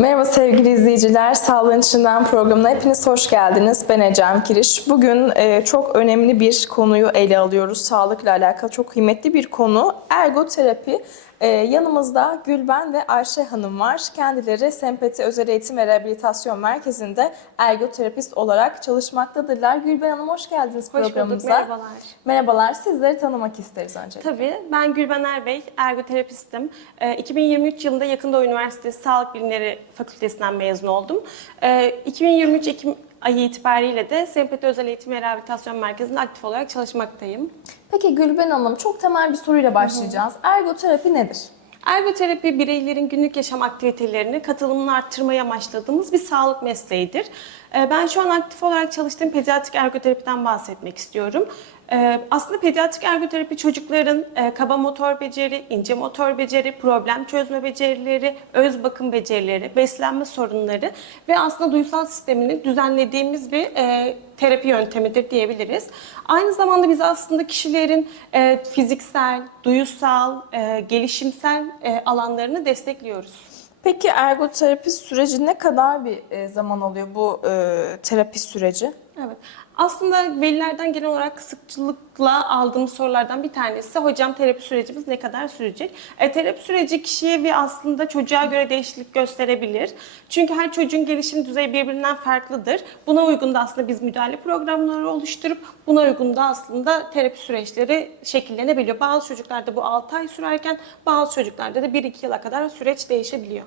Merhaba sevgili izleyiciler, Sağlığın İçinden programına hepiniz hoş geldiniz. Ben Ecem Kiriş. Bugün e, çok önemli bir konuyu ele alıyoruz. Sağlıkla alakalı çok kıymetli bir konu. Ergoterapi. E, yanımızda Gülben ve Ayşe Hanım var. Kendileri Sempati Özel Eğitim ve Rehabilitasyon Merkezi'nde ergoterapist olarak çalışmaktadırlar. Gülben Hanım hoş geldiniz Hoş bulduk, programımıza. merhabalar. Merhabalar, sizleri tanımak isteriz önce. Tabii, ben Gülben Erbey, ergoterapistim. Ee, 2023 yılında Yakında Üniversitesi Sağlık Bilimleri Fakültesinden mezun oldum. Ee, 2023 Ekim ayı itibariyle de Sempati Özel Eğitim ve Rehabilitasyon Merkezi'nde aktif olarak çalışmaktayım. Peki Gülben Hanım, çok temel bir soruyla başlayacağız. Ergoterapi nedir? Ergoterapi bireylerin günlük yaşam aktivitelerini katılımını arttırmaya amaçladığımız bir sağlık mesleğidir. Ee, Ben şu an aktif olarak çalıştığım pediatrik ergoterapiden bahsetmek istiyorum. Ee, Aslında pediatrik ergoterapi çocukların e, kaba motor beceri, ince motor beceri, problem çözme becerileri, öz bakım becerileri, beslenme sorunları ve aslında duysal sistemini düzenlediğimiz bir e, terapi yöntemidir diyebiliriz. Aynı zamanda biz aslında kişilerin e, fiziksel, duyusal, gelişimsel alanlarını destekliyoruz. Peki ergoterapi süreci ne kadar bir zaman alıyor bu e, terapi süreci? Evet. Aslında velilerden genel olarak sıkçılıkla aldığım sorulardan bir tanesi hocam terapi sürecimiz ne kadar sürecek? E, terapi süreci kişiye ve aslında çocuğa göre değişiklik gösterebilir. Çünkü her çocuğun gelişim düzeyi birbirinden farklıdır. Buna uygun da aslında biz müdahale programları oluşturup buna uygun da aslında terapi süreçleri şekillenebiliyor. Bazı çocuklarda bu 6 ay sürerken bazı çocuklarda da 1-2 yıla kadar süreç değişebiliyor.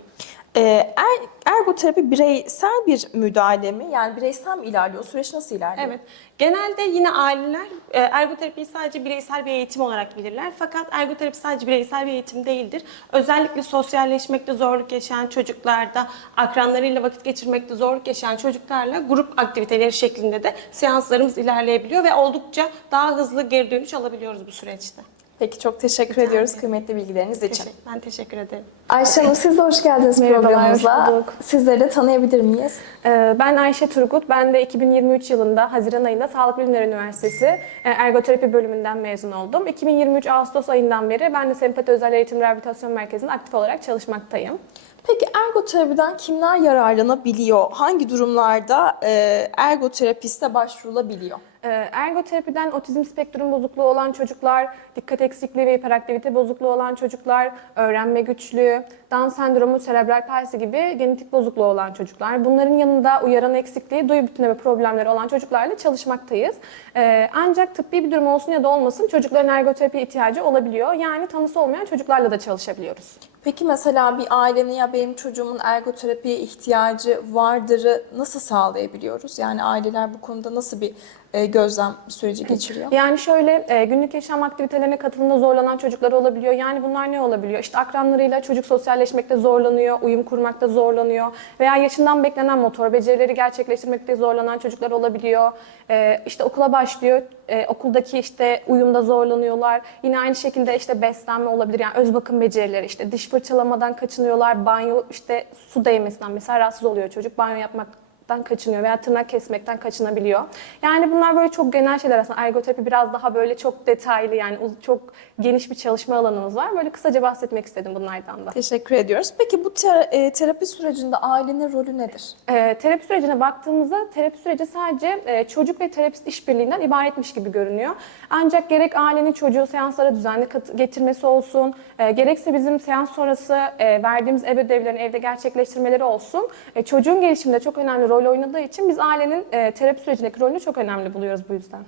E, er, ergoterapi bireysel bir müdahale mi? Yani bireysel mi ilerliyor? O süreç nasıl ilerliyor? Evet. Genelde yine aileler e, ergoterapiyi sadece bireysel bir eğitim olarak bilirler. Fakat ergoterapi sadece bireysel bir eğitim değildir. Özellikle sosyalleşmekte zorluk yaşayan çocuklarda, akranlarıyla vakit geçirmekte zorluk yaşayan çocuklarla grup aktiviteleri şeklinde de seanslarımız ilerleyebiliyor ve oldukça daha hızlı geri dönüş alabiliyoruz bu süreçte. Peki çok teşekkür Rica ediyoruz ederim. kıymetli bilgileriniz için. Teşekkür- Ben teşekkür ederim. Ayşe Hanım siz de hoş geldiniz Merhabalar, programımıza. hoş bulduk. Sizleri de tanıyabilir miyiz? Ee, Ben Ayşe Turgut. Ben de 2023 yılında Haziran ayında Sağlık Bilimleri Üniversitesi e, Ergoterapi bölümünden mezun oldum. 2023 Ağustos ayından beri ben de Sempati Özel Eğitim Rehabilitasyon Merkezi'nde aktif olarak çalışmaktayım. Peki ergoterapiden kimler yararlanabiliyor? Hangi durumlarda e, ergoterapiste başvurulabiliyor? Ee, Ergoterapiden otizm spektrum bozukluğu olan çocuklar, dikkat eksikliği ve hiperaktivite bozukluğu olan çocuklar, öğrenme güçlüğü, Down sendromu, serebral palsi gibi genetik bozukluğu olan çocuklar. Bunların yanında uyaran eksikliği, duyu bütünleme problemleri olan çocuklarla çalışmaktayız. Ee, ancak tıbbi bir durum olsun ya da olmasın çocukların ergoterapiye ihtiyacı olabiliyor. Yani tanısı olmayan çocuklarla da çalışabiliyoruz. Peki mesela bir ailenin ya benim çocuğumun ergoterapiye ihtiyacı vardırı nasıl sağlayabiliyoruz? Yani aileler bu konuda nasıl bir gözlem süreci geçiriyor? Yani şöyle e, günlük yaşam aktivitelerine katılımda zorlanan çocuklar olabiliyor. Yani bunlar ne olabiliyor? İşte akranlarıyla çocuk sosyalleşmekte zorlanıyor, uyum kurmakta zorlanıyor veya yaşından beklenen motor becerileri gerçekleştirmekte zorlanan çocuklar olabiliyor. E, işte okula başlıyor, e, okuldaki işte uyumda zorlanıyorlar. Yine aynı şekilde işte beslenme olabilir. Yani öz bakım becerileri işte diş fırçalamadan kaçınıyorlar, banyo işte su değmesinden mesela rahatsız oluyor çocuk. Banyo yapmak yapmaktan kaçınıyor veya tırnak kesmekten kaçınabiliyor. Yani bunlar böyle çok genel şeyler aslında. Ergoterapi biraz daha böyle çok detaylı yani çok geniş bir çalışma alanımız var. Böyle kısaca bahsetmek istedim bunlardan da. Teşekkür ediyoruz. Peki bu te- e, terapi sürecinde ailenin rolü nedir? Ee, terapi sürecine baktığımızda terapi süreci sadece e, çocuk ve terapist işbirliğinden ibaretmiş gibi görünüyor. Ancak gerek ailenin çocuğu seanslara düzenli getirmesi olsun, e, gerekse bizim seans sonrası e, verdiğimiz ev ödevlerini evde gerçekleştirmeleri olsun. E, çocuğun gelişiminde çok önemli rol oynadığı için biz ailenin e, terapi sürecindeki rolünü çok önemli buluyoruz bu yüzden.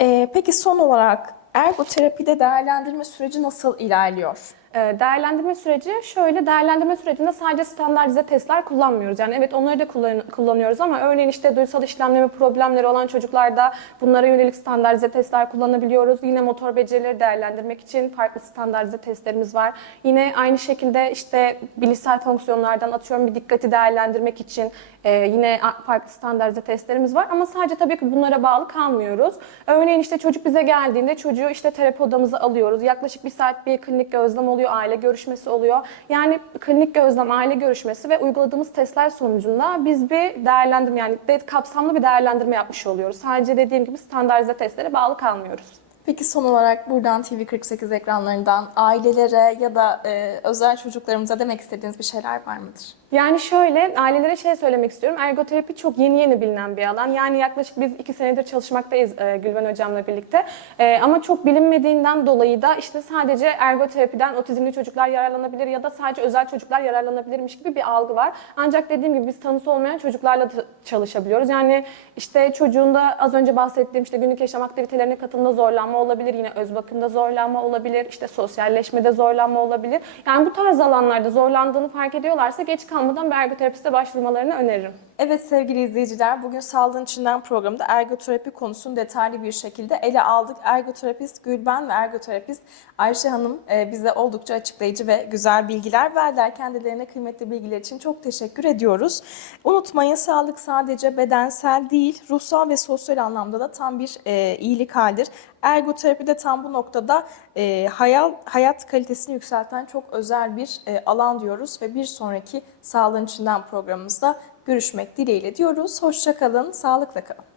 E, peki son olarak ergoterapide değerlendirme süreci nasıl ilerliyor? Ee, Değerlendirme süreci şöyle, değerlendirme sürecinde sadece standartize testler kullanmıyoruz. Yani evet onları da kullan- kullanıyoruz ama örneğin işte duysal işlemleme problemleri olan çocuklarda bunlara yönelik standartize testler kullanabiliyoruz. Yine motor becerileri değerlendirmek için farklı standartize testlerimiz var. Yine aynı şekilde işte bilişsel fonksiyonlardan atıyorum bir dikkati değerlendirmek için e, yine farklı standartize testlerimiz var. Ama sadece tabii ki bunlara bağlı kalmıyoruz. Örneğin işte çocuk bize geldiğinde çocuğu işte terapi odamıza alıyoruz. Yaklaşık bir saat bir klinik gözlem oluyor, aile görüşmesi oluyor. Yani klinik gözlem, aile görüşmesi ve uyguladığımız testler sonucunda biz bir değerlendirme yani kapsamlı bir değerlendirme yapmış oluyoruz. Sadece dediğim gibi standartize testlere bağlı kalmıyoruz. Peki son olarak buradan TV48 ekranlarından ailelere ya da e, özel çocuklarımıza demek istediğiniz bir şeyler var mıdır? Yani şöyle, ailelere şey söylemek istiyorum. Ergoterapi çok yeni yeni bilinen bir alan. Yani yaklaşık biz iki senedir çalışmaktayız e, Gülben Hocam'la birlikte. E, ama çok bilinmediğinden dolayı da işte sadece ergoterapiden otizmli çocuklar yararlanabilir ya da sadece özel çocuklar yararlanabilirmiş gibi bir algı var. Ancak dediğim gibi biz tanısı olmayan çocuklarla da çalışabiliyoruz. Yani işte çocuğunda az önce bahsettiğim işte günlük yaşam aktivitelerine katılımda zorlanma olabilir. Yine öz bakımda zorlanma olabilir. işte sosyalleşmede zorlanma olabilir. Yani bu tarz alanlarda zorlandığını fark ediyorlarsa geç kalmadan bir ergoterapiste başvurmalarını öneririm. Evet sevgili izleyiciler, bugün Sağlığın İçinden programında ergoterapi konusunu detaylı bir şekilde ele aldık. Ergoterapist Gülben ve ergoterapist Ayşe Hanım e, bize oldukça açıklayıcı ve güzel bilgiler verdiler. Kendilerine kıymetli bilgiler için çok teşekkür ediyoruz. Unutmayın sağlık sadece bedensel değil, ruhsal ve sosyal anlamda da tam bir e, iyilik haldir. Ergoterapi de tam bu noktada e, hayal, hayat kalitesini yükselten çok özel bir e, alan diyoruz ve bir sonraki Sağlığın İçinden programımızda görüşmek dileğiyle diyoruz. Hoşçakalın, sağlıkla kalın.